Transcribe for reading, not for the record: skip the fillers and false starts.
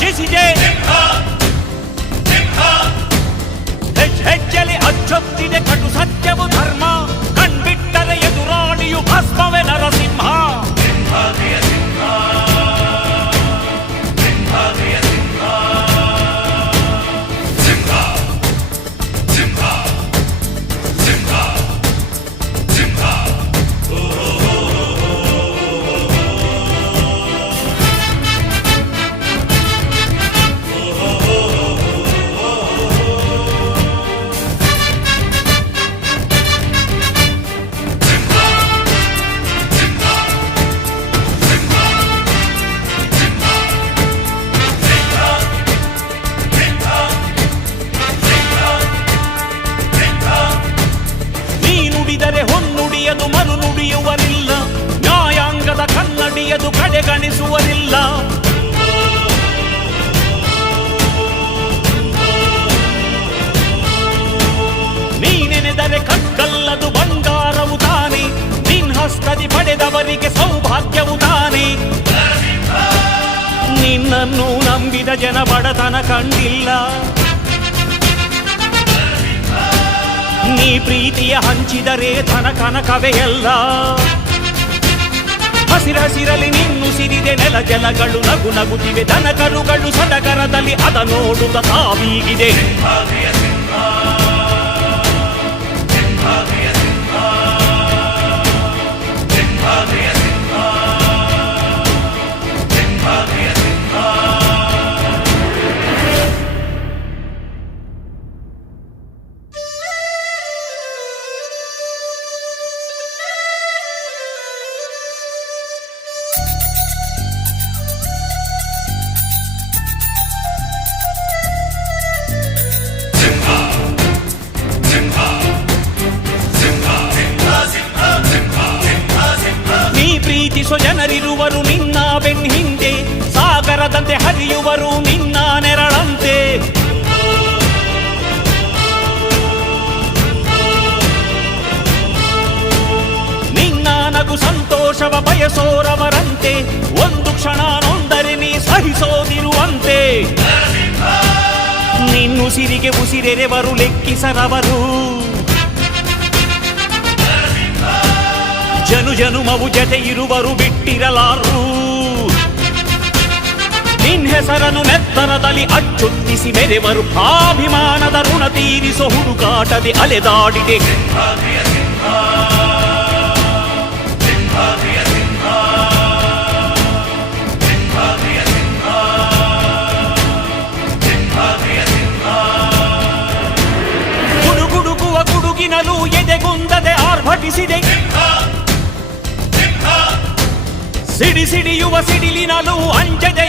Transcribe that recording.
ಗರ್ಜಿಸಿದೆ. ಹೆಜ್ಜೆಲಿ ಅಚ್ಚೊತ್ತಿದೆ ಕಟು ಸತ್ಯವು ಧರ್ಮ, ಕಣ್ಬಿಟ್ಟರೆ ಎದುರಾಳಿಯು ಭಸ್ಮವೇ ನರಸಿಂಹ. ಹೊನ್ನುಡಿಯದು ಮರು ನುಡಿಯುವರಿಲ್ಲ, ನ್ಯಾಯಾಂಗದ ಕನ್ನಡಿಯದು ಕಡೆಗಣಿಸುವರಿಲ್ಲ. ನೀನೆನೆದರೆ ಕಗ್ಗಲ್ಲದು ಬಂಗಾರವು ತಾನೆ, ನಿನ್ ಹಸ್ತದಿ ಪಡೆದವರಿಗೆ ಸೌಭಾಗ್ಯವು ತಾನೆ. ನಿನ್ನನ್ನು ನಂಬಿದ ಜನ ಬಡತನ ಕಂಡಿಲ್ಲ, ನೀ ಪ್ರೀತಿಯ ಹಂಚಿದರೆ ಧನ ಕನಕವೇ ಎಲ್ಲ. ಹಸಿರಸಿರಲಿ ನಿನ್ನುಸಿರಿದೆ ನೆಲ ಜಲಗಳು ನಗು ನಗುತ್ತಿವೆ, ದನ ಕರುಗಳು ಸಡಗರದಲ್ಲಿ ಅದ ನೋಡುತ್ತ ತಾವೀಗಿದೆ. ಪ್ರೀತಿಸೋ ಜನರಿರುವರು ನಿನ್ನ ಬೆನ್ ಹಿಂದೆ, ಸಾಗರದಂತೆ ಹರಿಯುವರು ನಿನ್ನ ನೆರಳಂತೆ. ನಿನ್ನ ನಗು ಸಂತೋಷವ ಬಯಸೋರವರಂತೆ, ಒಂದು ಕ್ಷಣ ನೊಂದರೆ ನೀ ಸಹಿಸೋದಿರುವಂತೆ. ನಿನ್ನುಸಿರಿಗೆ ಉಸಿರೆರೆವರು ಲೆಕ್ಕಿಸರವರು, ಜನು ಜನುಮವು ಜತೆ ಇರುವರು ಬಿಟ್ಟಿರಲಾರು. ನಿನ್ ಹೆಸರನ್ನು ನೆತ್ತರದಲ್ಲಿ ಅಚ್ಚೊತ್ತಿಸಿ ಮೆರೆವರು, ಅಭಿಮಾನದ ಋಣ ತೀರಿಸೋ ಹುಡುಕಾಟದೆ ಅಲೆದಾಡಿದೆ. ಗುಡುಗುಡುಗುವ ಗುಡುಗಿನಲು ಎದೆಗುಂದದೆ ಆರ್ಭಟಿಸಿದೆ, ಸಿಡಿ ಸಿಡಿಯುವ ಸಿಡಿಲಿನಲು ಅಂಜದೆ